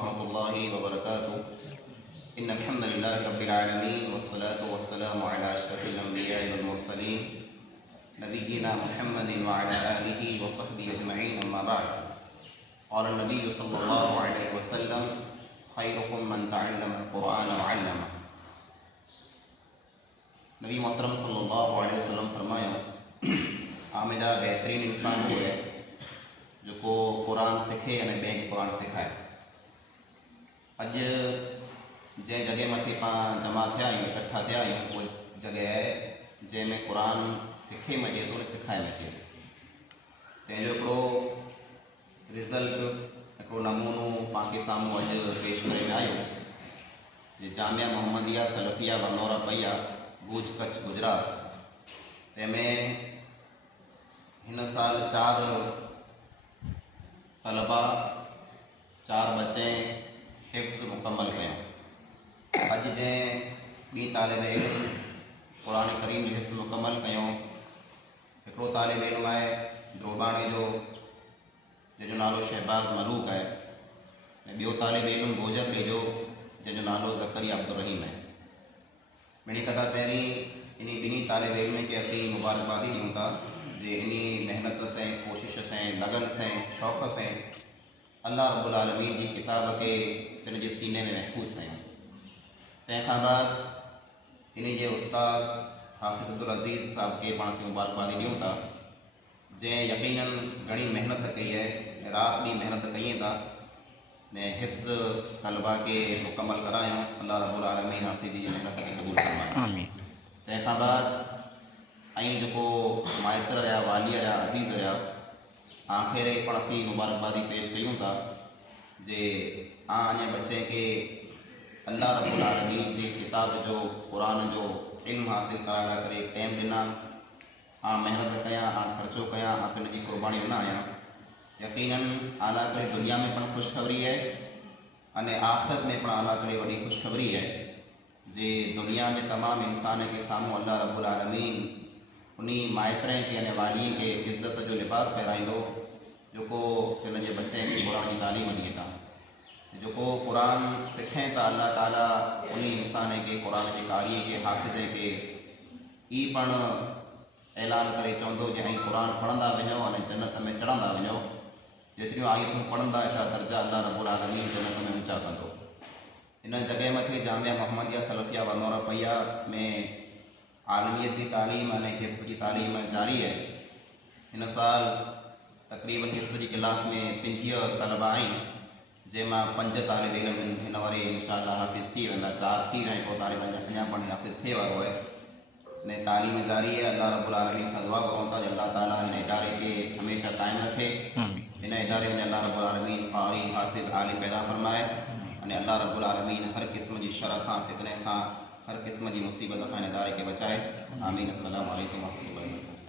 ورحمة الله وبركاته. إن الحمد لله رب العالمين والصلاة والسلام على أشرف الأنبياء والمرسلين نبينا محمد وعلى آله وصحبه أجمعين. أما بعد، قال النبي صلى الله عليه وسلم: خيركم من تعلم القرآن وعلمه. نبی محترم صلی اللہ علیہ وسلم فرمایا آمجا بہترین انسان ہوئے جو کو قرآن سکھے یعنی بین قرآن سکھائے. اج جै جگہ متھی پاں جمع تھیا آहियूं इकट्ठा थिया आहियूं वो जगह है जंहिंमें क़ुरान सिखे मजे थो सिखाए मचे. तंहिंजो हिकिड़ो रिज़ल्ट हिकिड़ो नमूनो पाण साम्हूं अॼु पेश करे में आयो जे जामिया मोहम्मदिया सलफिया वनौरा पई आहे भूज कच्छ गुजरात. तंहिंमें हिन साल 4 तलबा 4 बच्चे हिफ्ज़ मुकम्मल कयूं. अॼु जंहिं ॿी तालिब इल्म क़ुरान करीम जो हिफ्ज़ मुकम्मल कयूं, हिकिड़ो तालिब इल्म आहे द्रोबाणे जो जंहिंजो नालो शहबाज़ मलूक आहे ऐं ॿियो तालिब इल्म भोजरले जो जंहिंजो नालो ज़करिया अब्दुर्रहीम आहे. ॿिनी कथा पहिरीं इन ॿिनी तालिब इल्म खे असीं मुबारकबादी ॾियूं था जे इन महिनत सां कोशिश सां लगन सां शौक़ सां अल्लाह रब्बुल आलमीन जी किताब खे तिन जे सीने में महफ़ूज़ कयूं. तंहिंखां बाद इन जे उस्ताद हाफ़िज़ अब्दुल अज़ीज़ साहब खे पाण असीं मुबारकबादी ॾियूं था जंहिं यकीनन घणी महिनत कई आहे, राति ॾींहुं महिनत कई था ने हिफ्ज़ तलबा के मुकम्मल करायूं. अल्लाह रब्बुल आलमीन हाफ़िज़ जी महिनत खे क़बूल फरमाए. तंहिंखां बाद ऐं जेको माइत्र रहिया, वाली रहिया, अज़ीज़ रहिया, आख़िर पाण असीं मुबारकबादी पेश कयूं था जे अञा बच्चे खे अल्लाह रब्बुल आलमीन जी किताब जो क़ुरान जो इल्म हासिल कराइण लाइ करे टाइम ॾिना, महिनत कया, ख़र्चो कया, पिन जी क़ुर्बानी ॾिना आहियां. यकीनन आला करे दुनिया में पण ख़ुशख़बरी है अने आख़िरत में पण आला करे वॾी ख़ुशख़बरी है जे दुनिया में तमाम इंसान के साम्हूं अल्लाह रब्बुल आलमीन उन्ही माइत्र के अने वाली के इज़्ज़त जो लिबास पहिराईंदो जेको हिन जे बच्चे खे क़ुरान जी तालीम ॾिए था. जेको क़ुरान सिखे था अल्लाह ताला उन इंसान के क़ुरान जी कारी के हाफ़िज़े के ई पण ऐलान करे चवंदो जे ऐं क़ुरान पढ़ंदा वञो अने जन्नत में चढ़ंदा वञो. जेतिरियूं आयतूं पढ़ंदा एतिरा दर्जा अल्लाह रब्बुल आलमीन जन्नत में ऊंचा कंदो. इन जगह मथे जामिया मोहम्मदिया सलफिया वनौरा पैया में आलमियत की तालीम अने हिफ्ज़ की तालीम जारी है. इन साल तकरीबन हिफ्ज़ की क्लास में 50 तलबा आहिनि जंहिंमां 5 तालिब इल्म हिन वारे इंशाअल्लाह हाफ़िज़ थी वेंदा. 4 थी विया, हिकिड़ो तालिब अञा पण हाफ़िज़ थिए वारो आहे ने तालीम जारी है. अल्लाह रब्बुल आलमीन खां दुआ करूं था जो अल्लाह ताला हिन इदारे खे हमेशा क़ाइमु रखे. इन इदारे में अल्लाह रब्बुल आलमीन क़ारी हाफ़िज़ आलिम पैदा फरमाए अने अल्लाह रब्बुल आलमीन हर क़िस्म जी शर खां, फितने खां, हर क़िस्म जी मुसीबत खां इन इदारे खे बचाए. आमीन. अस्सलामु अलैकुम व रहमतुल्लाहि व बरकातहू.